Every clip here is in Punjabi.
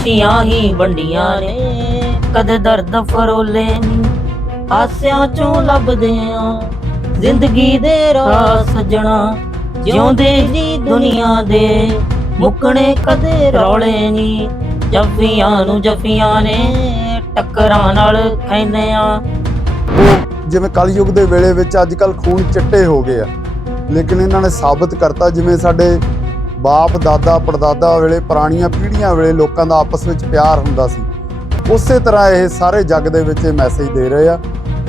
ਖੁਸ਼ੀਆਂ ਹੀ ਵੰਡੀਆਂ ਨੇ। ਕਦੇ ਦਰਦ ਫਰੋਲੇ ਨੀ, ਹਾਸਿਆਂ ਚੋਂ ਲੱਭਦੇ ਆ। ਜ਼ਿੰਦਗੀ ਦੇ ਰਾਹ ਸੱਜਣਾ, ਜਿਉਂਦੇ ਜੀ ਦੁਨੀਆ ਦੇ। ਮੁੱਕਣੇ ਕਦੇ ਰੌਲੇ ਨੀ, ਜੱਫੀਆਂ ਨੂੰ ਜੱਫੀਆਂ ਨੇ ਟੱਕਰਾਂ ਨਾਲ ਖੈਨੇ ਆ। ਉਹ ਜਿਵੇਂ ਕਲਯੁਗ ਦੇ ਵੇਲੇ ਵਿੱਚ ਅੱਜ ਕੱਲ ਖੂਨ ਚਿੱਟੇ ਹੋ ਗਏ ਆ। ਲੇਕਿਨ ਇਹਨਾਂ ਨੇ ਸਾਬਤ ਕਰਤਾ, ਜਿਵੇਂ ਸਾਡੇ ਬਾਪ ਦਾਦਾ ਪੜਦਾਦਾ ਵੇਲੇ ਪੁਰਾਣੀਆਂ ਪੀੜ੍ਹੀਆਂ ਵੇਲੇ ਲੋਕਾਂ ਦਾ ਆਪਸ ਵਿੱਚ ਪਿਆਰ ਹੁੰਦਾ ਸੀ। ਉਸੇ ਤਰ੍ਹਾਂ ਇਹ ਸਾਰੇ ਜੱਗ ਦੇ ਵਿੱਚ ਇਹ ਮੈਸੇਜ ਦੇ ਰਹੇ ਆ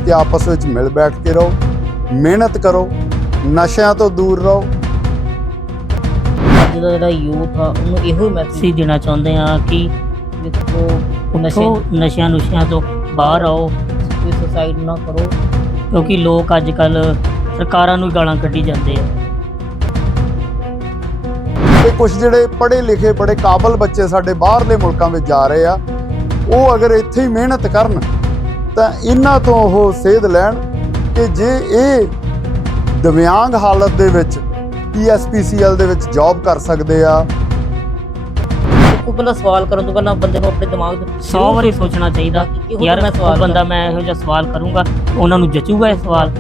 ਕਿ ਆਪਸ ਵਿੱਚ ਮਿਲ ਬੈਠ ਕੇ ਰਹੋ ਮਿਹਨਤ ਕਰੋ ਨਸ਼ਿਆਂ ਤੋਂ ਦੂਰ ਰਹੋ। ਅੱਜ ਦਾ ਜਿਹੜਾ ਯੂਥ ਆ ਉਹਨੂੰ ਇਹੋ ਮੈਸੇਜ ਅਸੀਂ ਦੇਣਾ ਚਾਹੁੰਦੇ ਆ ਕਿ ਦੇਖੋ ਨਸ਼ੇ ਨਸ਼ਿਆਂ ਨੁਸ਼ਿਆਂ ਤੋਂ ਬਾਹਰ ਆਓ। ਕੋਈ ਸੁਸਾਈਡ ਨਾ ਕਰੋ। ਕਿਉਂਕਿ ਲੋਕ ਅੱਜ ਕੱਲ ਸਰਕਾਰਾਂ ਨੂੰ ਹੀ ਗਾਲਾਂ ਕੱਢੀ ਜਾਂਦੇ ਆ। ਕੁਝ ਜਿਹੜੇ ਪੜ੍ਹੇ ਲਿਖੇ ਬੜੇ ਕਾਬਲ ਬੱਚੇ ਸਾਡੇ ਬਾਹਰਲੇ ਮੁਲਕਾਂ ਵਿੱਚ ਜਾ ਰਹੇ ਆ ਉਹ ਅਗਰ ਇੱਥੇ ਹੀ ਮਿਹਨਤ ਕਰਨ ਤਾਂ ਇਹਨਾਂ ਤੋਂ ਉਹ ਸੇਧ ਲੈਣ ਕਿ ਜੇ ਇਹ ਦਿਵਿਆਂਗ ਹਾਲਤ ਦੇ ਵਿੱਚ ਪੀਐਸਪੀਸੀਐਲ ਦੇ ਵਿੱਚ ਜੌਬ ਕਰ ਸਕਦੇ ਆ। ਕੋਈ ਪਹਿਲਾਂ ਸਵਾਲ ਕਰਨ ਤੋਂ ਪਹਿਲਾਂ ਬੰਦੇ ਨੂੰ ਆਪਣੇ ਦਿਮਾਗ ਦੇ 100 ਵਾਰੀ ਸੋਚਣਾ ਚਾਹੀਦਾ ਯਾਰ ਮੈਂ ਉਹ ਸਵਾਲ ਬੰਦਾ ਮੈਂ ਇਹੋ ਜਿਹਾ ਸਵਾਲ ਕਰੂੰਗਾ ਉਹਨਾਂ ਨੂੰ ਜਚੂਗਾ ਇਹ ਸਵਾਲ।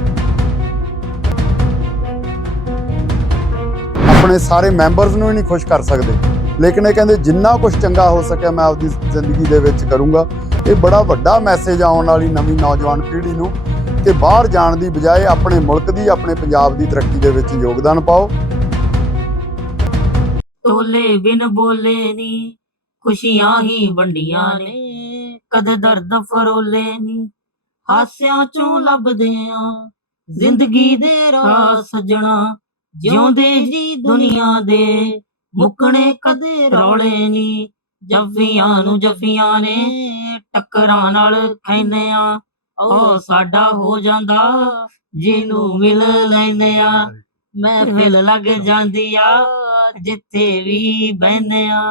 ਆਪਣੇ ਸਾਰੇ ਮੈਂਬਰਸ ਨੂੰ ਹੀ ਨਹੀਂ ਖੁਸ਼ ਕਰ ਸਕਦੇ। ਲੇਕਿਨ ਇਹ ਕਹਿੰਦੇ ਜਿੰਨਾ ਕੁਝ ਚੰਗਾ ਹੋ ਸਕਿਆ ਮੈਂ ਆਪਦੀ ਜ਼ਿੰਦਗੀ ਦੇ ਵਿੱਚ ਕਰੂੰਗਾ। ਇਹ ਬੜਾ ਵੱਡਾ ਮੈਸੇਜ ਆਉਣ ਵਾਲੀ ਨਵੀਂ ਨੌਜਵਾਨ ਪੀੜ੍ਹੀ ਨੂੰ ਕਿ ਬਾਹਰ ਜਾਣ ਦੀ ਬਜਾਏ ਆਪਣੇ ਮੁਲਕ ਦੀ, ਆਪਣੇ ਪੰਜਾਬ ਦੀ ਤਰੱਕੀ ਦੇ ਵਿੱਚ ਯੋਗਦਾਨ ਪਾਓ। ਟੋਲੇ ਬਿਨ ਬੋਲੇ ਨੀ, ਖੁਸ਼ੀਆਂ ਹੀ ਵੰਡੀਆਂ ਨੇ। ਕਦੇ ਦਰਦ ਫਰੋਲੇ ਨੀ, ਹਾਸਿਆਂ ਚੋਂ ਲੱਭਦੇ ਆ ਜ਼ਿੰਦਗੀ ਦੇ ਰਾਹ ਸੱਜਣਾ। ਜਿਉਂਦੇ ਜੀ ਦੁਨੀਆ ਦੇ ਮੁੱਕਣੇ ਕਦੇ ਰੌਲੇ ਨੀ। ਜੱਫੀਆਂ ਨੂੰ ਜੱਫੀਆਂ ਨੇ ਟੱਕਰਾਂ ਨਾਲ ਖੈਨੇ ਆ। ਉਹ ਸਾਡਾ ਹੋ ਜਾਂਦਾ ਜਿਹਨੂੰ ਮਿਲ ਲੈਨੇ ਆ। ਮੈਂ ਫਿਲ ਲੱਗ ਜਾਂਦੀ ਆ ਜਿੱਥੇ ਵੀ ਬਹਿੰਦੇ ਆ।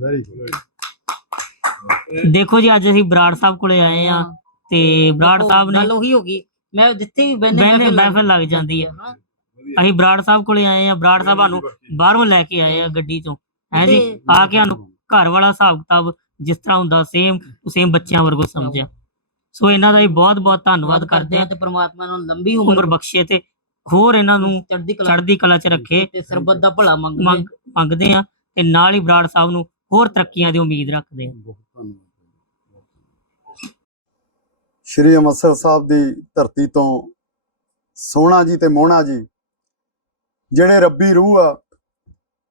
ਵੈਰੀ ਦੇਖੋ ਜੀ ਅੱਜ ਅਸੀਂ ਬਰਾੜ ਸਾਹਿਬ ਕੋਲੇ ਆਏ ਆ ਤੇ ਬਰਾੜ ਸਾਹਿਬ ਨੇ ਗੱਲ ਉਹੀ ਹੋ ਗਈ। ਮੈਂ ਜਿੱਥੇ ਵੀ ਬਹਿੰਦੇ ਮਹਿਫਿਲ ਲੱਗ ਜਾਂਦੀ ਆ। ਅਸੀਂ ਬਰਾੜ ਸਾਹਿਬ ਕੋਲੇ ਆਏ ਆ ਬਰਾੜ ਸਾਹਿਬ ਸਾਨੂੰ ਬਾਹਰੋਂ ਲੈ ਕੇ ਆਏ ਆ ਗੱਡੀ ਤੋਂ ਹੈ ਜੀ? ਆ ਕੇ ਸਾਨੂੰ ਘਰ ਵਾਲਾ ਹਿਸਾਬ ਕਿਤਾਬ ਜਿਸ ਤਰ੍ਹਾਂ ਹੁੰਦਾ ਸੇਮ ਸੇਮ ਬੱਚਿਆਂ ਵਰਗੋ ਸਮਝਿਆ। ਸੋ ਇਹਨਾਂ ਦਾ ਵੀ ਬਹੁਤ ਬਹੁਤ ਧੰਨਵਾਦ ਕਰਦੇ ਆ ਤੇ ਪ੍ਰਮਾਤਮਾ ਨੂੰ ਲੰਬੀ ਉਮਰ ਬਖਸ਼ੇ ਤੇ ਹੋਰ ਇਹਨਾਂ ਨੂੰ ਚੜ੍ਹਦੀ ਕਲਾ ਚ ਰੱਖੇ ਤੇ ਸਰਬੱਤ ਦਾ ਭਲਾ ਮੰਗਦੇ ਮੰਗ ਮੰਗਦੇ ਆ ਤੇ ਨਾਲ ਹੀ ਬਰਾੜ ਸਾਹਿਬ ਨੂੰ ਹੋਰ ਤਰੱਕੀਆਂ ਦੀ ਉਮੀਦ ਰੱਖਦੇ ਆ ਸ਼੍ਰੀ ਅੰਮ੍ਰਿਤਸਰ ਸਾਹਿਬ ਦੀ ਧਰਤੀ ਤੋਂ ਸੋਹਣਾ ਜੀ ਤੇ ਮੋਹਣਾ ਜੀ ਜਿਹੜੇ ਰੱਬੀ ਰੂਹ ਆ,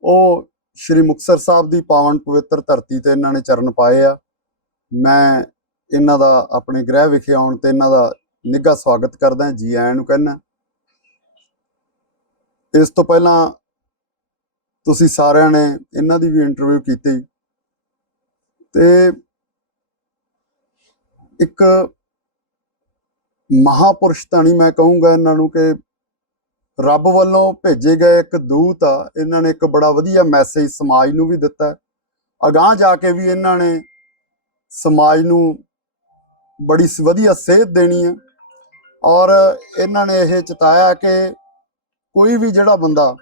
ਉਹ ਸ਼੍ਰੀ ਮੁਕਤਸਰ ਸਾਹਿਬ ਦੀ ਪਾਵਨ ਪਵਿੱਤਰ ਧਰਤੀ ਤੇ ਇਹਨਾਂ ਨੇ ਚਰਨ ਪਾਏ ਆ। ਮੈਂ ਇਹਨਾਂ ਦਾ ਆਪਣੇ ਗ੍ਰਹਿ ਵਿਖੇ ਆਉਣ ਤੇ ਇਹਨਾਂ ਦਾ ਨਿੱਘਾ ਸਵਾਗਤ ਕਰਦਾ, ਜੀ ਆਇਆਂ ਨੂੰ ਕਹਿੰਦਾ। ਇਸ ਤੋਂ ਪਹਿਲਾਂ ਤੁਸੀਂ ਸਾਰਿਆਂ ਨੇ ਇਹਨਾਂ ਦੀ ਵੀ ਇੰਟਰਵਿਊ ਕੀਤੀ। ਤੇ ਇੱਕ ਮਹਾਪੁਰਸ਼ ਤਾਂ ਨਹੀਂ ਮੈਂ ਕਹੂੰਗਾ ਇਹਨਾਂ ਨੂੰ ਕਿ ਰੱਬ ਵੱਲੋਂ ਭੇਜੇ ਗਏ ਇੱਕ ਦੂਤ ਆ, ਇਹਨਾਂ ਨੇ ਇੱਕ ਬੜਾ ਵਧੀਆ ਮੈਸੇਜ ਸਮਾਜ ਨੂੰ ਵੀ ਦਿੱਤਾ ਹੈ। ਅਗਾਂਹ ਜਾ ਕੇ ਵੀ ਇਹਨਾਂ ਨੇ ਸਮਾਜ ਨੂੰ ਬੜੀ ਵਧੀਆ ਸੇਧ ਦੇਣੀ ਹੈ ਔਰ ਇਹਨਾਂ ਨੇ ਇਹ ਚਿਤਾਇਆ ਕਿ ਕੋਈ ਵੀ ਜਿਹੜਾ ਬੰਦਾ,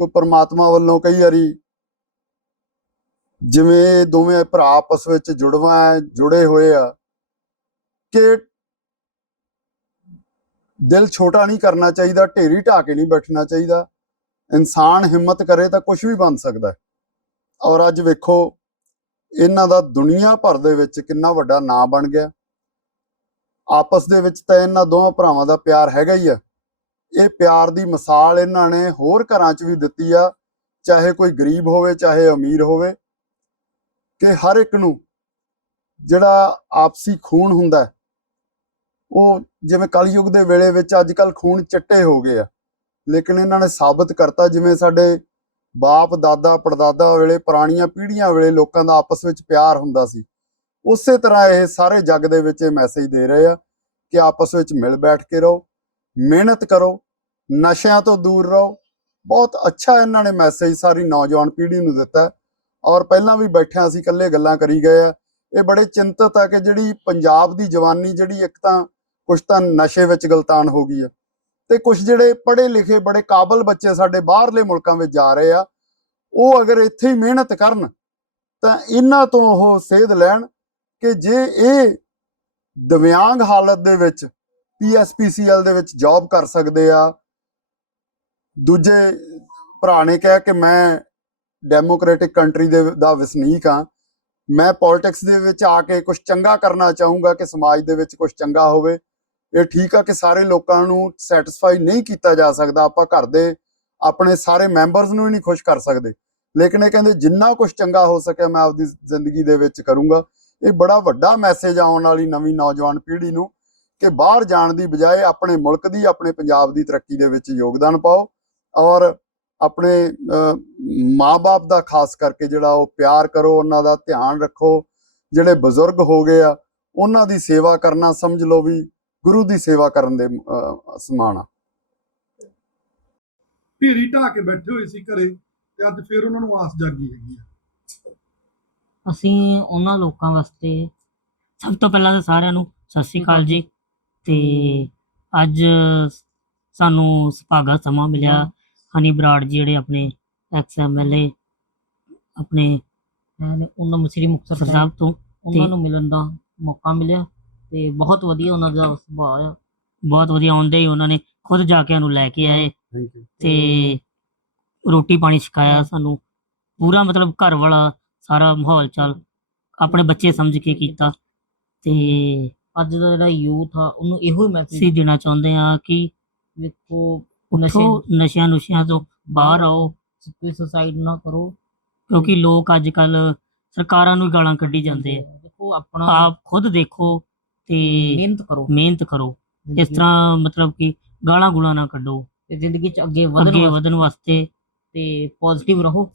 ਕੋਈ ਪਰਮਾਤਮਾ ਵੱਲੋਂ ਕਈ ਵਾਰੀ ਜਿਵੇਂ ਦੋਵੇਂ ਭਰਾ ਆਪਸ ਵਿੱਚ ਜੁੜਵਾ ਹੈ ਜੁੜੇ ਹੋਏ ਆ, ਕਿ ਦਿਲ ਛੋਟਾ ਨਹੀਂ ਕਰਨਾ ਚਾਹੀਦਾ, ਢੇਰੀ ਢਾ ਕੇ ਨਹੀਂ ਬੈਠਣਾ ਚਾਹੀਦਾ। ਇਨਸਾਨ ਹਿੰਮਤ ਕਰੇ ਤਾਂ ਕੁਝ ਵੀ ਬਣ ਸਕਦਾ ਹੈ। ਔਰ ਅੱਜ ਵੇਖੋ, ਇਹਨਾਂ ਦਾ ਦੁਨੀਆ ਭਰ ਦੇ ਵਿੱਚ ਕਿੰਨਾ ਵੱਡਾ ਨਾਂ ਬਣ ਗਿਆ। ਆਪਸ ਦੇ ਵਿੱਚ ਤਾਂ ਇਹਨਾਂ ਦੋਵਾਂ ਭਰਾਵਾਂ ਦਾ ਪਿਆਰ ਹੈਗਾ ਹੀ ਆ। ਇਹ ਪਿਆਰ ਦੀ ਮਿਸਾਲ ਇਹਨਾਂ ਨੇ ਹੋਰ ਘਰਾਂ 'ਚ ਵੀ ਦਿੱਤੀ ਆ, ਚਾਹੇ ਕੋਈ ਗਰੀਬ ਹੋਵੇ, ਚਾਹੇ ਅਮੀਰ ਹੋਵੇ, ਕਿ ਹਰ ਇੱਕ ਨੂੰ ਜਿਹੜਾ ਆਪਸੀ ਖੂਨ ਹੁੰਦਾ ਉਹ ਜਿਵੇਂ ਕਲਯੁਗ ਦੇ ਵੇਲੇ ਵਿੱਚ ਅੱਜ ਕੱਲ ਖੂਨ ਚਿੱਟੇ ਹੋ ਗਏ ਆ। ਲੇਕਿਨ ਇਹਨਾਂ ਨੇ ਸਾਬਤ ਕਰਤਾ, ਜਿਵੇਂ ਸਾਡੇ ਬਾਪ, ਦਾਦਾ, ਪੜਦਾਦਾ ਵੇਲੇ, ਪੁਰਾਣੀਆਂ ਪੀੜ੍ਹੀਆਂ ਵੇਲੇ ਲੋਕਾਂ ਦਾ ਆਪਸ ਵਿੱਚ ਪਿਆਰ ਹੁੰਦਾ ਸੀ। ਉਸੇ ਤਰ੍ਹਾਂ ਇਹ ਸਾਰੇ ਜੱਗ ਦੇ ਵਿੱਚ ਇਹ ਮੈਸੇਜ ਦੇ ਰਹੇ ਆ ਕਿ ਆਪਸ ਵਿੱਚ ਮਿਲ ਬੈਠ ਕੇ ਰਹੋ, ਮਿਹਨਤ ਕਰੋ, ਨਸ਼ਿਆਂ ਤੋਂ ਦੂਰ ਰਹੋ। ਬਹੁਤ ਅੱਛਾ ਇਹਨਾਂ ਨੇ ਮੈਸੇਜ ਸਾਰੀ ਨੌਜਵਾਨ ਪੀੜ੍ਹੀ ਨੂੰ ਦਿੱਤਾ। ਔਰ ਪਹਿਲਾਂ ਵੀ ਬੈਠਿਆਂ ਅਸੀਂ ਇਕੱਲੇ ਗੱਲਾਂ ਕਰੀ ਗਏ ਆ। ਇਹ ਬੜੇ ਚਿੰਤਤ ਆ ਕਿ ਜਿਹੜੀ ਪੰਜਾਬ ਦੀ ਜਵਾਨੀ, ਜਿਹੜੀ ਇੱਕ ਤਾਂ ਕੁਝ ਤਾਂ ਨਸ਼ੇ ਵਿੱਚ ਗਲਤਾਨ ਹੋ ਗਈ ਆ ਤੇ ਕੁਝ ਜਿਹੜੇ ਪੜ੍ਹੇ ਲਿਖੇ ਬੜੇ ਕਾਬਲ ਬੱਚੇ ਸਾਡੇ ਬਾਹਰਲੇ ਮੁਲਕਾਂ ਵਿੱਚ ਜਾ ਰਹੇ ਆ, ਉਹ ਅਗਰ ਇੱਥੇ ਹੀ ਮਿਹਨਤ ਕਰਨ, ਤਾਂ ਇਹਨਾਂ ਤੋਂ ਉਹ ਸੇਧ ਲੈਣ ਕਿ ਜੇ ਇਹ ਦਿਵਿਆਂਗ ਹਾਲਤ ਦੇ ਵਿੱਚ ਪੀਐਸਪੀਸੀਐਲ ਦੇ ਵਿੱਚ ਜੌਬ ਕਰ ਸਕਦੇ ਆ। ਦੂਜੇ ਭਰਾ ਨੇ ਕਿਹਾ ਕਿ ਮੈਂ ਡੈਮੋਕ੍ਰੈਟਿਕ ਕੰਟਰੀ ਦੇ ਦਾ ਵਸਨੀਕ ਆ ਮੈਂ ਪੋਲਿਟਿਕਸ ਦੇ ਵਿੱਚ ਆ ਕੇ ਕੁਝ ਚੰਗਾ ਕਰਨਾ ਚਾਹੂੰਗਾ ਕਿ ਸਮਾਜ ਦੇ ਵਿੱਚ ਕੁਝ ਚੰਗਾ ਹੋਵੇ। ਇਹ ਠੀਕ ਆ ਕਿ ਸਾਰੇ ਲੋਕਾਂ ਨੂੰ ਸੈਟੀਸਫਾਈ ਨਹੀਂ ਕੀਤਾ ਜਾ ਸਕਦਾ, ਆਪਾਂ ਘਰ ਦੇ ਆਪਣੇ ਸਾਰੇ ਮੈਂਬਰਸ ਨੂੰ ਹੀ ਨਹੀਂ ਖੁਸ਼ ਕਰ ਸਕਦੇ। ਲੇਕਿਨ ਇਹ ਕਹਿੰਦੇ ਜਿੰਨਾ ਕੁਝ ਚੰਗਾ ਹੋ ਸਕੇ ਮੈਂ ਆਪਦੀ ਜ਼ਿੰਦਗੀ ਦੇ ਵਿੱਚ ਕਰੂੰਗਾ। ਇਹ ਬੜਾ ਵੱਡਾ ਮੈਸੇਜ ਆਉਣ ਵਾਲੀ ਨਵੀਂ ਨੌਜਵਾਨ ਪੀੜ੍ਹੀ ਨੂੰ ਕਿ ਬਾਹਰ ਜਾਣ ਦੀ ਬਜਾਏ ਆਪਣੇ ਮੁਲਕ ਦੀ, ਆਪਣੇ ਪੰਜਾਬ ਦੀ ਤਰੱਕੀ ਦੇ ਵਿੱਚ ਯੋਗਦਾਨ ਪਾਓ ਔਰ ਆਪਣੇ ਮਾਪੇ ਦਾ ਖਾਸ ਕਰਕੇ ਜਿਹੜਾ ਉਹ ਪਿਆਰ ਕਰੋ, ਉਹਨਾਂ ਦਾ ਧਿਆਨ ਰੱਖੋ। ਜਿਹੜੇ ਬਜ਼ੁਰਗ ਹੋ ਗਏ ਆ, ਉਹਨਾਂ ਦੀ ਸੇਵਾ ਕਰਨਾ ਸਮਝ ਲਓ ਵੀ ਗੁਰੂ ਦੀ ਸੇਵਾ ਕਰਨ ਦੇ ਸਮਾਨ ਆ। ਢੇਰੀ ਢਾ ਕੇ ਬੈਠੇ ਹੋਏ ਸੀ ਘਰੇ ਤੇ ਅੱਜ ਫੇਰ ਉਹਨਾਂ ਨੂੰ ਆਸ ਜਾਗੀ ਹੈਗੀ ਆ। ਅਸੀਂ ਉਹਨਾਂ ਲੋਕਾਂ ਵਾਸਤੇ ਸਭ ਤੋਂ ਪਹਿਲਾਂ ਤਾਂ ਸਾਰਿਆਂ ਨੂੰ ਸਤਿ ਸ੍ਰੀ ਅਕਾਲ ਜੀ ਤੇ ਅੱਜ ਸਾਨੂੰ ਸੁਭਾਗਾ ਸਮਾਂ ਮਿਲਿਆ। ਹਨੀ ਬਰਾੜ ਜੀ ਜਿਹੜੇ ਆਪਣੇ ਐਕਸ ਐਮਐਲਏ ਆਪਣੇ ਉਹਨਾਂ ਨੂੰ ਸ੍ਰੀ ਮੁਕਤਸਰ ਸਾਹਿਬ ਤੋਂ ਉਹਨਾਂ ਨੂੰ ਮਿਲਣ ਦਾ ਮੌਕਾ ਮਿਲਿਆ। ਤੇ ਬਹੁਤ ਵਧੀਆ ਉਹਨਾਂ ਦਾ ਸੁਭਾਅ ਆ। ਬਹੁਤ ਵਧੀਆ ਆਉਂਦੇ ਹੀ ਉਹਨਾਂ ਨੇ ਖੁਦ ਜਾ ਕੇ ਉਹਨੂੰ ਲੈ ਕੇ ਆਏ ਥੈਂਕ ਯੂ ਤੇ ਰੋਟੀ ਪਾਣੀ ਛਕਾਇਆ ਸਾਨੂੰ। ਪੂਰਾ ਮਤਲਬ ਘਰ ਵਾਲਾ ਸਾਰਾ ਮਾਹੌਲ ਚਾਲ ਆਪਣੇ ਬੱਚੇ ਸਮਝ ਕੇ ਕੀਤਾ ਤੇ ਅੱਜ ਦਾ ਜਿਹੜਾ ਯੂਥ ਆ ਉਹਨੂੰ ਇਹੋ ਹੀ ਮੈਸੇਜ ਦੇਣਾ ਚਾਹੁੰਦੇ ਆ ਕਿ ਵੇਖੋ ਨਸ਼ੇ ਨਸ਼ੇ ਨਸ਼ਿਆਂ ਨੁਸ਼ਿਆਂ ਤੋਂ ਬਾਹਰ ਆਓ। ਕੋਈ ਸੁਸਾਈਡ ਨਾ ਕਰੋ। ਕਿਉਂਕਿ ਲੋਕ ਅੱਜ ਕੱਲ ਸਰਕਾਰਾਂ ਨੂੰ ਗਾਲਾਂ ਕੱਢੀ ਜਾਂਦੇ ਆ। ਦੇਖੋ ਆਪਣਾ ਆਪ ਖੁਦ ਦੇਖੋ ਤੇ ਮਿਹਨਤ ਕਰੋ। ਮਿਹਨਤ ਕਰੋ। ਇਸ ਤਰ੍ਹਾਂ ਮਤਲਬ ਕਿ ਗਾਲਾਂ ਗੁਲਾਂ ਨਾ ਕੱਢੋ। ਤੇ ਜ਼ਿੰਦਗੀ ਚ ਅੱਗੇ ਵਧਣ ਅੱਗੇ ਵਾਸਤੇ ਵਧਣ ਵਾਸਤੇ। ਤੇ ਪੋਜ਼ਿਟਿਵ ਰਹੋ।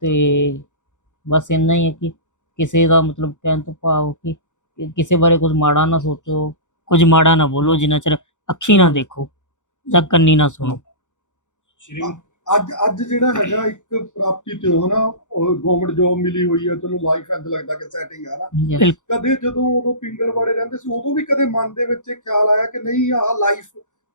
ਤੇ ਬਸ ਇੰਨਾ ਹੀ ਹੈ ਕਿ ਕਿਸੇ ਦਾ ਮਤਲਬ ਕਹਿਣ ਤੋਂ ਭਾਵ ਕਿ ਕਿ ਕਿਸੇ ਬਾਰੇ ਕੁਝ ਮਾੜਾ ਨਾ ਸੋਚੋ। ਕੁਝ ਮਾੜਾ ਨਾ ਬੋਲੋ ਜਿੰਨਾ ਚਿਰ ਅੱਖੀ ਨਾ ਦੇਖੋ ਜਾਂ ਕੰਨੀ ਨਾ ਸੁਣੋ। ਸ਼੍ਰੀ ਅੱਜ ਅੱਜ ਜਿਹੜਾ ਹੈਗਾ ਇੱਕ ਪ੍ਰਾਪਤੀ ਤੇ ਹਨਾ ਉਹ ਗਵਰਨਮੈਂਟ ਜੋਬ ਮਿਲੀ ਹੋਈ ਹੈ ਚਲੋ ਲਾਈਫ ਇੰਜ ਲੱਗਦਾ ਕਿ ਸੈਟਿੰਗ ਆ ਨਾ। ਕਦੇ ਜਦੋਂ ਉਦੋਂ ਪਿੰਗਲਵਾੜੇ ਰਹਿੰਦੇ ਸੀ ਉਦੋਂ ਵੀ ਕਦੇ ਮਨ ਦੇ ਵਿੱਚ ਇਹ ਖਿਆਲ ਆਇਆ ਕਿ ਨਹੀਂ ਆਹ ਲਾਈਫ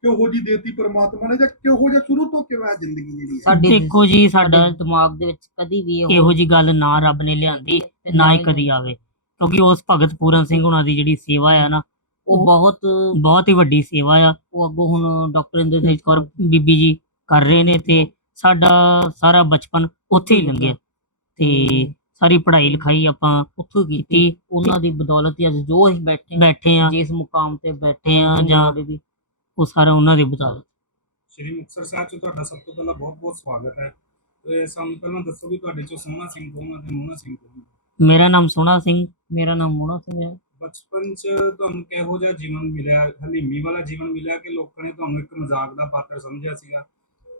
ਕਿਹੋ ਜੀ ਦੇਤੀ ਪਰਮਾਤਮਾ ਨੇ ਜਾਂ ਕਿਹੋ ਜਿਹਾ ਸ਼ੁਰੂ ਤੋਂ ਕਿਵੇਂ ਆ ਜ਼ਿੰਦਗੀ ਜਿਹੜੀ ਹੈ ਸਾਡੇ ਦੇਖੋ ਜੀ ਸਾਡਾ ਦਿਮਾਗ ਦੇ ਵਿੱਚ ਕਦੀ ਵੀ ਇਹੋ ਇਹੋ ਜੀ ਗੱਲ ਨਾ ਰੱਬ ਨੇ ਲਿਆਂਦੀ ਤੇ ਨਾ ਹੀ ਕਦੀ ਆਵੇ। ਕਿਉਂਕਿ ਉਸ ਭਗਤ ਪੂਰਨ ਸਿੰਘ ਉਹਨਾਂ ਦੀ ਜਿਹੜੀ ਸੇਵਾ ਆ ਨਾ ਉਹ ਬਹੁਤ ਬਹੁਤ ਹੀ ਵੱਡੀ ਸੇਵਾ ਆ। ਉਹ ਅੱਗੋਂ ਹੁਣ ਡਾਕਟਰ ਇੰਦਰਜੀਤ ਕੌਰ ਬੀਬੀ ਜੀ ਕਰ ਰਹੇ ਨੇ ਤੇ ਸਾਡਾ ਸਾਰਾ ਬਚਪਨ ਉੱਥੇ ਹੀ ਲੰਘਿਆ। ਤੇ ਸਾਰੀ ਪੜ੍ਹਾਈ ਲਿਖਾਈ ਆਪਾਂ ਉੱਥੋਂ ਕੀਤੀ। ਉਹਨਾਂ ਦੀ ਬਦੌਲਤ ਹੀ ਅੱਜ ਜੋ ਅਸੀਂ ਬੈਠੇ ਬੈਠੇ ਆ ਜਿਸ ਮੁਕਾਮ ਤੇ ਬੈਠੇ ਆ ਜਾਂ ਦੀ ਉਹ ਸਾਰਾ ਉਹਨਾਂ ਦੀ ਬਦੌਲਤ। ਸ਼੍ਰੀ ਮੁਕਤਸਰ ਸਾਹਿਬ ਚ ਤੁਹਾਡਾ ਸਭ ਤੋਂ ਪਹਿਲਾਂ ਬਹੁਤ-ਬਹੁਤ ਸਵਾਗਤ ਹੈ। ਤੇ ਸਾਨੂੰ ਪਹਿਲਾਂ ਦੱਸੋ ਵੀ ਤੁਹਾਡੇ ਚੋਂ ਸੋਹਣਾ ਸਿੰਘ ਕੌਣ ਹੈ ਤੇ ਮੋਹਣਾ ਸਿੰਘ ਕੌਣ ਹੈ ਮੇਰਾ ਨਾਮ ਸੋਹਣਾ ਸਿੰਘ ਮੇਰਾ ਨਾਮ ਮੋਨਾ ਸਿੰਘ ਹੈ। ਬਚਪਨ ਚ ਤੁਹਾਨੂੰ ਕਿਹੋ ਜਿਹਾ ਜੀਵਨ ਮਿਲਿਆ ਹਲੀਮੀ ਵਾਲਾ ਜੀਵਨ ਮਿਲਿਆ ਕਿ ਲੋਕਾਂ ਨੇ ਤੁਹਾਨੂੰ ਇੱਕ ਮਜ਼ਾਕ ਦਾ ਪਾਤਰ ਸਮਝਿਆ ਸੀਗਾ?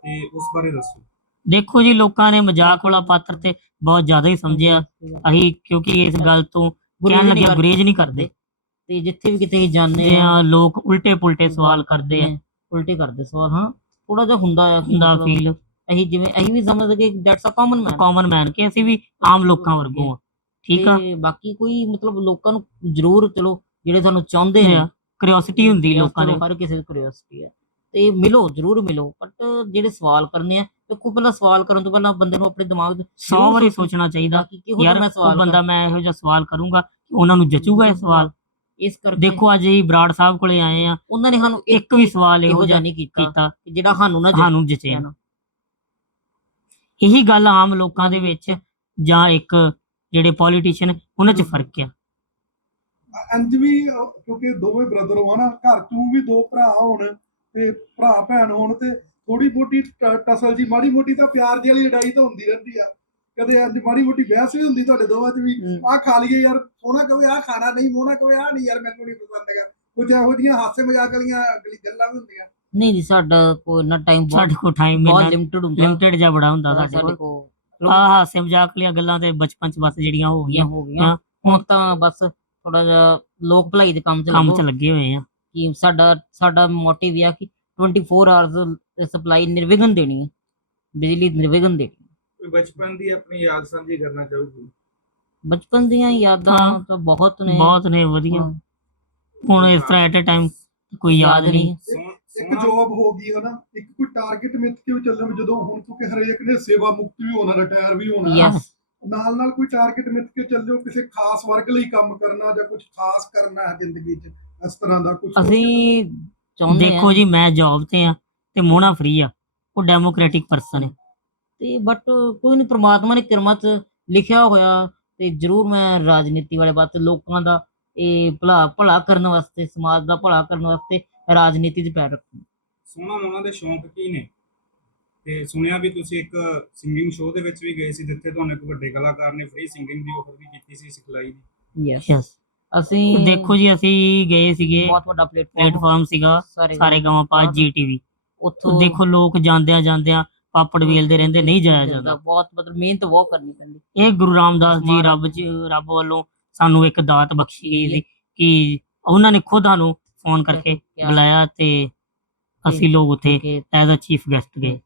ਤੇ ਉਸ ਬਾਰੇ ਦੱਸੋ। ਦੇਖੋ ਜੀ ਲੋਕਾਂ ਨੇ ਮਜ਼ਾਕ ਵਾਲਾ ਪਾਤਰ ਤੇ ਬਹੁਤ ਜ਼ਿਆਦਾ ਹੀ ਸਮਝਿਆ। ਅਸੀਂ ਕਿਉਂਕਿ ਇਸ ਗੱਲ ਤੋਂ ਕਹਿਣ ਨਹੀਂ ਲੱਗੇ ਗੁਰੇਜ ਨਹੀਂ ਕਰਦੇ। ਤੇ ਜਿੱਥੇ ਵੀ ਕਿਤੇ ਜਾਂਦੇ ਆ ਆ ਲੋਕ ਉਲਟੇ ਪੁਲਟੇ ਸਵਾਲ ਕਰਦੇ ਆ। ਉਲਟੇ ਕਰਦੇ ਸਵਾਲ ਹਾਂ। ਥੋੜਾ ਜਿਹਾ ਹੁੰਦਾ ਆ ਹੁੰਦਾ ਫੀਲ ਅਸੀਂ ਜਿਵੇਂ ਅਸੀਂ ਵੀ ਸਮਝਦੇ ਕਿ that's a common man common man ਕਿ ਅਸੀਂ ਵੀ ਆਮ ਲੋਕਾਂ ਵਰਗੋਂ ਆ। ਠੀਕ ਆ? ਬਾਕੀ ਕੋਈ ਮਤਲਬ ਲੋਕਾਂ ਨੂੰ ਜ਼ਰੂਰ ਚਲੋ ਜਿਹੜੇ ਤੁਹਾਨੂੰ ਚਾਹੁੰਦੇ ਨੇ। ਕਿਉਰਿਓਸਿਟੀ ਹੁੰਦੀ ਲੋਕਾਂ ਦੇ। ਹਰ ਕਿਸੇ ਦੀ ਕਿਉਰਿਓਸਿਟੀ ਹੈ ਤੇ ਮਿਲੋ ਜ਼ਰੂਰ ਮਿਲੋ। ਬਟ ਜਿਹੜੇ ਸਵਾਲ ਕਰਨੇ ਆ ਦੇਖੋ ਪਹਿਲਾਂ ਸਵਾਲ ਕਰਨ ਤੋਂ ਪਹਿਲਾਂ ਬੰਦੇ ਨੂੰ ਆਪਣੇ ਦਿਮਾਗ 'ਚ 100 ਵਾਰੀ ਸੋਚਣਾ ਚਾਹੀਦਾ। ਕਿ ਕਿਹੋ ਜਿਹਾ ਮੈਂ ਸਵਾਲ ਬੰਦਾ ਮੈਂ ਇਹੋ ਜਿਹਾ ਸਵਾਲ ਕਰੂੰਗਾ ਉਹਨਾਂ ਨੂੰ ਜਚੂਗਾ ਇਹ ਸਵਾਲ? ਇਸ ਕਰਕੇ ਦੇਖੋ ਅੱਜ ਹੀ ਬਰਾੜ ਸਾਹਿਬ ਕੋਲੇ ਆਏ ਆ ਉਹਨਾਂ ਨੇ ਸਾਨੂੰ ਇੱਕ ਵੀ ਸਵਾਲ ਇਹੋ ਜਿਹਾ ਨਹੀਂ ਕੀਤਾ ਜਿਹੜਾ ਸਾਨੂੰ ਨਾ ਸਾਨੂੰ ਜਚਿਆ ਇਹੀ ਗੱਲ ਆਮ ਲੋਕਾਂ ਦੇ ਵਿੱਚ ਜਾਂ ਇੱਕ ਜਿਹੜੇ ਪੋਲੀਟੀਸ਼ੀਅਨ ਉਹਨਾਂ 'ਚ ਫ਼ਰਕ ਆ। ਇੰਜ ਵੀ ਕਿਉਂਕਿ ਦੋਵੇਂ ਬ੍ਰਦਰ ਹੋ ਨਾ ਘਰ ਚੋਂ ਵੀ ਦੋ ਭਰਾ ਹੋਣ ਤੇ ਭਰਾ ਭੈਣ ਹੋਣ ਤੇ ਥੋੜੀ ਮੋਟੀ ਟਸਲ ਜੀ ਮਾੜੀ ਮੋਟੀ ਤਾਂ ਪਿਆਰ ਦੀ ਵਾਲੀ ਲੜਾਈ ਤਾਂ ਹੁੰਦੀ ਰਹਿੰਦੀ ਆ। ਕਦੇ ਇੰਜ ਮਾੜੀ ਮੋਟੀ ਬਹਿਸ ਵੀ ਹੁੰਦੀ ਤੁਹਾਡੇ ਦੋਵਾਂ 'ਚ ਵੀ ਆਹ ਖਾ ਲਈਏ ਯਾਰ ਸੋਹਣਾ ਕਹੇ ਆਹ ਖਾਣਾ ਨਹੀਂ ਮੋਹਣਾ ਕਹੇ ਆਹ ਨਹੀਂ ਯਾਰ ਮੈਨੂੰ ਨਹੀਂ ਪਸੰਦ ਹੈਗਾ। ਕੁਝ ਇਹੋ ਜਿਹੀਆਂ ਹਾਸੇ ਮਜ਼ਾਕ ਵਾਲੀਆਂ ਅਗਲੀ ਗੱਲਾਂ ਵੀ ਹੁੰਦੀਆਂ। ਨਹੀਂ ਜੀ ਸਾਡਾ ਕੋਈ ਨਾ ਟਾਈਮ ਬਹੁਤ ਸਾਡੇ ਕੋਲ ਟਾਈਮ ਬਹੁਤ ਲਿਮਟਿਡ ਹੁੰਦਾ। ਲਿਮਟਿਡ ਜਿਹਾ ਬੜਾ ਹੁੰਦਾ ਸਾਡੇ ਕੋਲ। ਆਹ ਹਾਸੇ ਮਜ਼ਾਕ ਵਾਲੀਆਂ ਗੱਲਾਂ ਤੇ ਬਚਪਨ 'ਚ ਬਸ ਜਿਹੜੀਆਂ ਹੋ ਗਈਆਂ। ਹੋ ਗਈਆਂ। ਹੁਣ ਤਾਂ ਬਸ ਥੋੜਾ ਜਿਹਾ ਲੋਕ ਭਲਾਈ ਦੇ ਕੰਮ 'ਚ ਕੰਮ 'ਚ ਲੱਗੇ ਹੋਏ ਆ। ਕਿ ਸਾਡਾ ਸਾਡਾ ਮੋਟਿਵ ਇਹ ਆ ਕਿ 24 ਆਵਰਸ ਸਪਲਾਈ ਨਿਰਵਿਘਨ ਦੇਣੀ ਹੈ ਬਿਜਲੀ ਨਿਰਵਿਘਨ ਦੇਣੀ ਹੈ। ਕੋਈ ਬਚਪਨ ਦੀ ਆਪਣੀ ਯਾਦ ਸਾਂਝੀ ਕਰਨਾ ਚਾਹੋਗੇ? ਬਚਪਨ ਦੀਆਂ ਯਾਦਾਂ ਹਾਂ। ਤਾਂ ਬਹੁਤ ਨੇ। ਬਹੁਤ ਨੇ ਵਧੀਆ। ਹਾਂ, ਹੁਣ ਇਸ ਤਰ੍ਹਾਂ ਐਟ ਅ ਟਾਈਮ ਕੋਈ ਯਾਦ ਨਹੀਂ। ਸੋਹਣਾ ਇੱਕ ਸੋਹਣਾ- ਜੌਬ ਹੋ ਗਈ ਹਨਾ ਇੱਕ ਕੋਈ ਟਾਰਗੇਟ ਮਿੱਥ ਕੇ ਵੀ ਚੱਲਣ ਵੀ ਜਦੋਂ ਹੁਣ ਕਿਉਂਕਿ ਹਰੇਕ ਨੇ ਸੇਵਾ ਮੁਕਤ ਵੀ ਹੋਣਾ ਰਿਟਾਇਰ ਵੀ ਹੋਣਾ। ਯੈਸ ਨਾਲ ਨਾਲ ਕੋਈ ਟਾਰਗੇਟ ਮਿੱਥ ਕੇ ਚੱਲਿਓ ਕਿਸੇ ਖਾਸ ਵਰਗ ਲਈ ਕੰਮ ਕਰਨਾ ਜਾਂ ਕੁਝ ਖਾਸ ਕਰਨਾ ਹੈ ਜ਼ਿੰਦਗੀ 'ਚ। ਇਸ ਤਰ੍ਹਾਂ ਦਾ ਕੁਝ ਅਸੀਂ ਚਾਹੁੰਦੇ ਦੇਖੋ ਜੀ ਮੈਂ ਜੌਬ ਤੇ ਆ ਤੇ ਮੋਨਾ ਫ੍ਰੀ ਆ। ਉਹ ਡੈਮੋਕ੍ਰੈਟਿਕ ਪਰਸਨ ਹੈ। ਤੇ ਬਟ ਕੋਈ ਨਹੀਂ ਪ੍ਰਮਾਤਮਾ ਨੇ ਕਿਰਮਾ ਚ ਲਿਖਿਆ ਹੋਇਆ ਤੇ ਜਰੂਰ ਮੈਂ ਰਾਜਨੀਤੀ ਵਾਲੇ ਪਾਸੇ ਲੋਕਾਂ ਦਾ ਇਹ ਭਲਾ ਭਲਾ ਕਰਨ ਵਾਸਤੇ ਸਮਾਜ ਦਾ ਭਲਾ ਕਰਨ ਵਾਸਤੇ ਰਾਜਨੀਤੀ 'ਚ ਪੈਰ ਰੱਖੂ। ਸੋਹਣਾ ਮੋਨਾ ਦੇ ਸ਼ੌਂਕ ਕੀ ਨੇ? ਤੇ ਸੁਣਿਆ ਵੀ ਤੁਸੀਂ ਇੱਕ ਸਿੰਗਿੰਗ ਸ਼ੋਅ ਦੇ ਵਿੱਚ ਵੀ ਗਏ ਸੀ ਜਿੱਥੇ ਤੁਹਾਨੂੰ ਇੱਕ ਵੱਡੇ ਕਲਾਕਾਰ ਨੇ ਫ੍ਰੀ ਸਿੰਗਿੰਗ ਦੀ ਆਫਰ ਵੀ ਕੀਤੀ ਸੀ ਸਿਖਲਾਈ ਦੀ। ਯੈਸ ਯੈਸ ਅਸੀਂ ਦੇਖੋ ਜੀ ਅਸੀਂ ਗਏ ਸੀਗੇ ਬਹੁਤ ਵੱਡਾ ਪਲੇਟਫਾਰਮ ਪਲੇਟਫਾਰਮ ਸੀਗਾ ਸਾਰੇ ਗਾਵਾਂ ਪਾ ਜੀਟੀਵੀ ਉੱਥੋਂ ਦੇਖੋ ਲੋਕ ਜਾਂਦਿਆਂ ਜਾਂਦਿਆਂ ਪਾਪੜ ਵੇਲਦੇ ਰਹਿੰਦੇ ਨਹੀਂ ਜਾਇਆ ਜਾਂਦਾ। ਬਹੁਤ ਮਤਲਬ ਮਿਹਨਤ ਬਹੁਤ ਕਰਨੀ ਪੈਂਦੀ। ਇਹ ਗੁਰੂ ਰਾਮਦਾਸ ਜੀ ਰੱਬ ਜੀ ਰੱਬ ਵੱਲੋਂ ਸਾਨੂੰ ਇੱਕ ਦਾਤ ਬਖਸ਼ੀ ਗਈ ਸੀ ਕਿ ਉਹਨਾਂ ਨੇ ਖੁਦ ਸਾਨੂੰ ਫੋਨ ਕਰਕੇ ਬੁਲਾਇਆ ਤੇ ਅਸੀਂ ਲੋਕ ਉੱਥੇ ਐਜ਼ ਅ ਚੀਫ ਗੈਸਟ ਗਏ।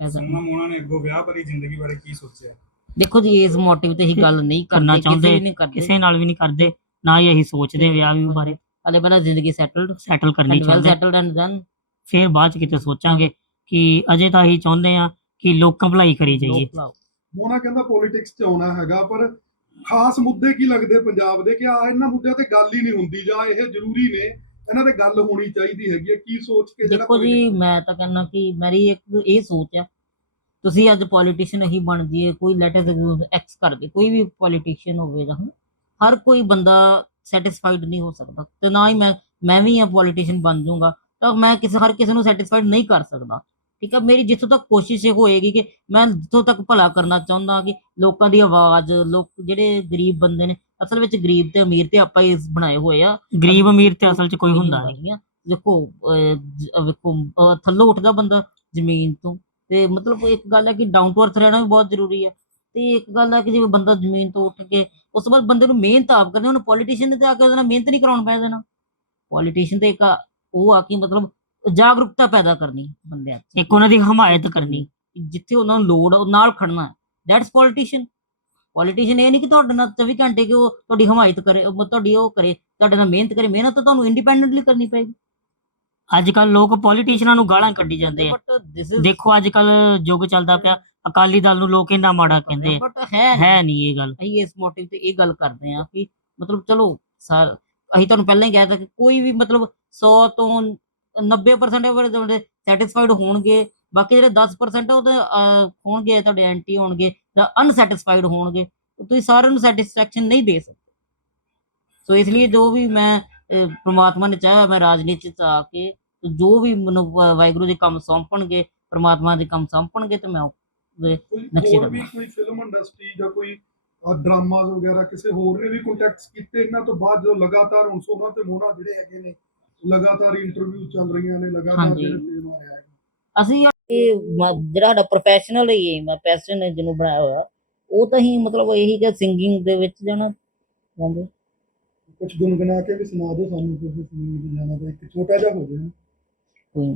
ਐਸਾ- ਸੋਹਣਾ ਮੋਨਾ ਨੇ ਅੱਗੋਂ ਵਿਆਹ ਭਰੀ ਜ਼ਿੰਦਗੀ ਬਾਰੇ ਕੀ ਸੋਚਿਆ? ਦੇਖੋ ਜੀ ਇਸ ਮੋਟਿਵ ਤੇ ਹੀ ਗੱਲ ਨਹੀਂ ਕਰਨਾ ਚਾਹੁੰਦੇ, ਕਿਸੇ ਨਾਲ ਵੀ ਨਹੀਂ ਕਰਦੇ। ਨਾ ਹੀ ਅਸੀਂ ਸੋਚਦੇ ਵਿਆਹ ਵੀ ਬਾਰੇ। ਹਲੇ ਪਹਿਲਾਂ ਜ਼ਿੰਦਗੀ ਸੈਟਲਡ ਸੈਟਲ ਕਰਨੀ ਵੈਲ ਚਾਹੁੰਦੇ। ਸੈਟਲਡ ਐਂਡ ਦੈਨ ਫਿਰ ਬਾਅਦ ਚ ਕਿਤੇ ਸੋਚਾਂਗੇ ਕਿ ਅਜੇ ਤਾਂ ਅਸੀਂ ਚਾਹੁੰਦੇ ਆ ਕਿ ਲੋਕਾਂ ਭਲਾਈ ਕਰੀ ਜਾਈਏ। ਮੋਨਾ ਕਹਿੰਦਾ ਪੋਲਿਟਿਕਸ 'ਚ ਆਉਣਾ ਹੈਗਾ ਪਰ ਖਾਸ ਮੁੱਦੇ ਕੀ ਲੱਗਦੇ ਪੰਜਾਬ ਦੇ? ਕਿ ਆ ਇਹਨਾਂ ਮੁੱਦਿਆਂ ਤੇ ਗੱਲ ਹੀ ਨਹੀਂ ਹੁੰਦੀ ਜਾਂ ਇਹ ਜ਼ਰੂਰੀ ਨੇ ਇਹਨਾਂ ਤੇ ਗੱਲ ਹੋਣੀ ਚਾਹੀਦੀ ਹੈਗੀ ਹੈ। ਕੀ ਸੋਚ ਕੇ ਜਿਹੜਾ ਦੇਖੋ ਜੀ ਮੈਂ ਤਾਂ ਕਹਿੰਦਾ ਕਿ ਮੇਰੀ ਇੱਕ ਇਹ ਸੋਚ ਆ ਤੁਸੀਂ ਅੱਜ ਪੋਲੀਟੀਸ਼ੀਅਨ ਹੀ ਬਣ ਜੀਏ ਕੋਈ ਲੈਟਰ ਐਕਸ ਕਰਦੇ ਕੋਈ ਵੀ ਪੋਲੀਟੀਸ਼ੀਅਨ ਹੋਵੇ ਜਾਂ ਹਰ ਕੋਈ ਬੰਦਾ ਸੈਟੀਸਫਾਈਡ ਨਹੀਂ ਹੋ ਸਕਦਾ ਤੇ ਨਾ ਹੀ ਮੈਂ ਮੈਂ ਵੀ ਆ ਪੋਲੀਟੀਸ਼ੀਅਨ ਬਣ ਜਾਊਂਗਾ ਤਾਂ ਮੈਂ ਕਿਸੇ ਹਰ ਕਿਸੇ ਨੂੰ ਸੈਟੀਸਫਾਈਡ ਨਹੀਂ ਕਰ ਸਕਦਾ। ਠੀਕ ਹੈ ਮੇਰੀ ਜਿੱਥੋਂ ਤੱਕ ਕੋਸ਼ਿਸ਼ ਇਹ ਹੋਏਗੀ ਕਿ ਮੈਂ ਜਿੱਥੋਂ ਤੱਕ ਭਲਾ ਕਰਨਾ ਚਾਹੁੰਦਾ ਕਿ ਲੋਕਾਂ ਦੀ ਆਵਾਜ਼ ਲੋਕ ਜਿਹੜੇ ਗਰੀਬ ਬੰਦੇ ਨੇ ਅਸਲ ਵਿੱਚ ਗਰੀਬ ਤੇ ਅਮੀਰ ਤੇ ਆਪਾਂ ਹੀ ਬਣਾਏ ਹੋਏ ਆ। ਗਰੀਬ ਅਮੀਰ ਤੇ ਅਸਲ ਚ ਕੋਈ ਹੁੰਦਾ ਨਹੀਂ। ਆ। ਦੇਖੋ ਵੇਖੋ ਥੱਲੋਂ ਉੱਠਦਾ ਬੰਦਾ ਜ਼ਮੀਨ ਤੋਂ ਤੇ ਮਤਲਬ ਇੱਕ ਗੱਲ ਹੈ ਕਿ ਡਾਊਨ ਟੂ ਅਰਥ ਰਹਿਣਾ ਵੀ ਬਹੁਤ ਜ਼ਰੂਰੀ ਹੈ ਤੇ ਇੱਕ ਗੱਲ ਹੈ ਕਿ ਜਿਵੇਂ ਬੰਦਾ ਜ਼ਮੀਨ ਤੋਂ ਉੱਠ ਕੇ ਉਸ ਤੋਂ ਬਾਅਦ ਬੰਦੇ ਨੂੰ ਮਿਹਨਤ ਆਪ ਕਰਨੀ ਉਹਨੂੰ ਪੋਲੀਟੀਸ਼ੀਅਨ ਨੇ ਤੇ ਆ ਕੇ ਉਹਦੇ ਨਾਲ ਮਿਹਨਤ ਨਹੀਂ ਕਰਾਉਣ ਪੈ ਦੇਣਾ। ਪੋਲੀਟੀਸ਼ੀਅਨ ਤੇ ਇੱਕ ਆ- ਉਹ ਆ ਕੇ ਮਤਲਬ ਜਾਗਰੂਕਤਾ ਪੈਦਾ ਕਰਨੀ ਬੰਦਿਆਂ 'ਚ ਇੱਕ ਉਹਨਾਂ ਦੀ ਹਮਾਇਤ ਕਰਨੀ ਜਿੱਥੇ ਉਹਨਾਂ ਨੂੰ ਲੋੜ ਆ, ਉਹ ਨਾਲ ਖੜਨਾ। ਦੈਟਸ ਪੋਲੀਟੀਸ਼ੀਅਨ ਪੋਲੀਟੀਸ਼ੀਅਨ ਇਹ ਨਹੀਂ ਕਿ ਤੁਹਾਡੇ ਨਾਲ 24 ਘੰਟੇ ਕਿ ਉਹ ਤੁਹਾਡੀ ਹਮਾਇਤ ਕਰੇ ਤੁਹਾਡੀ ਉਹ ਕਰੇ ਤੁਹਾਡੇ ਨਾਲ ਮਿਹਨਤ ਕਰੇ ਮਿਹਨਤ ਤਾਂ ਤੁਹਾਨੂੰ ਇੰਡੀਪੈਂਡੈਂਟਲੀ ਕਰਨੀ ਪਏਗੀ। ਅੱਜ ਕੱਲ ਲੋਕ ਪੋਲੀਟੀਸ਼ੀਅਨਾਂ ਨੂੰ ਗਾਲਾਂ ਕੱਢੀ ਜਾਂਦੇ ਆ। ਬਟ ਦਿਸ ਇਜ਼ ਦੇਖੋ ਅੱਜ ਕੱਲ ਯੁੱਗ ਚੱਲਦਾ ਪਿਆ। ਅਕਾਲੀ ਦਲ ਨੂੰ ਲੋਕ ਇੰਨਾ ਮਾੜਾ ਕਹਿੰਦੇ। ਬਟ ਹੈ ਹੈ ਨਹੀਂ ਇਹ ਗੱਲ। ਅਸੀਂ ਇਸ ਮੋਟਿਵ ਤੇ ਇਹ ਗੱਲ ਕਰਦੇ ਆ ਕਿ ਮਤਲਬ ਚਲੋ ਸਰ ਅਸੀਂ ਤੁਹਾਨੂੰ ਪਹਿਲਾਂ ਹੀ ਕਹਿ ਕਿ ਕੋਈ ਵੀ ਮਤਲਬ 100 ਤੋਂ 90% ਵਾਲੇ ਸੈਟੀਸਫਾਈਡ ਹੋਣਗੇ। ਬਾਕੀ ਜਿਹੜੇ 10% ਉਹ ਤੇ ਹੋਣਗੇ ਤੁਹਾਡੇ ਐਂਟੀ ਹੋਣਗੇ ਜਾਂ ਅਨਸੈਟੀਸਫਾਈਡ ਹੋਣਗੇ। ਤੁਸੀਂ ਸਾਰਿਆਂ ਨੂੰ ਸੈਟੀਸਫੈਕਸ਼ਨ ਨਹੀਂ ਦੇ ਸਕਦੇ। ਸੋ ਇਸ ਲਈ ਜੋ ਵੀ ਮੈਂ ਪ੍ਰਮਾਤਮਾ ਨੇ ਚਾਹਿਆ ਮੈਂ ਰਾਜਨੀਤੀ ਚ ਆ ਕੇ ਤੇ ਜੋ ਵੀ ਮੈਨੂੰ ਵਾਹਿਗੁਰੂ ਦੇ ਕੰਮ ਸੌਂਪਣਗੇ ਪ੍ਰਮਾਤਮਾ ਦੇ ਕੰਮ ਸੌਂਪਣਗੇ ਤੇ ਮੈਂ ਨਕਸ਼ੇ ਹੋਰ ਵੀ। ਕੋਈ ਫਿਲਮ ਇੰਡਸਟਰੀ ਜਾਂ ਕੋਈ ਡਰਾਮਾਜ਼ ਵਗੈਰਾ ਕਿਸੇ ਹੋਰ ਨੇ ਵੀ ਕੰਟੈਕਟਸ ਕੀਤੇ ਇਹਨਾਂ ਤੋਂ ਬਾਅਦ ਜੋ ਲਗਾਤਾਰ ਹੁਣ ਸੋਨਾ ਤੇ ਮੋਨਾ ਜਿਹੜੇ ਹੈਗੇ ਨੇ ਲਗਾਤਾਰ ਇੰਟਰਵਿਊ ਚੱਲ ਰਹੀਆਂ ਨੇ ਲਗਾਤਾਰ। ਜਿਹੜੇ ਫੇਮ ਆ ਰਿਹਾ ਹੈ ਅਸੀਂ ਇਹ ਜਿਹੜਾ ਸਾਡਾ ਪ੍ਰੋਫੈਸ਼ਨਲ ਹੀ ਹੈ ਮੈਂ ਪੈਸ਼ਨ ਜਿਹਨੂੰ ਬਣਾਇਆ ਹੋਇਆ ਉਹ ਤਾਂ ਹੀ ਮਤਲਬ ਇਹੀ ਕਿ ਸਿੰਗਿੰਗ ਦੇ ਵਿੱਚ ਜਾਣਾ ਚਾਹੁੰਦੇ ਕੁਝ ਗੁੰਗਣਾ ਕੇ ਵੀ ਸੁਣਾ ਦਿਓ ਸਾਨੂੰ ਕੁਝ ਸੁਣੀ ਜਾਣਾ ਤਾਂ ਇੱਕ ਛੋਟਾ ਜਿਹਾ ਹੋ ਜਾਵੇ ਕੋਈ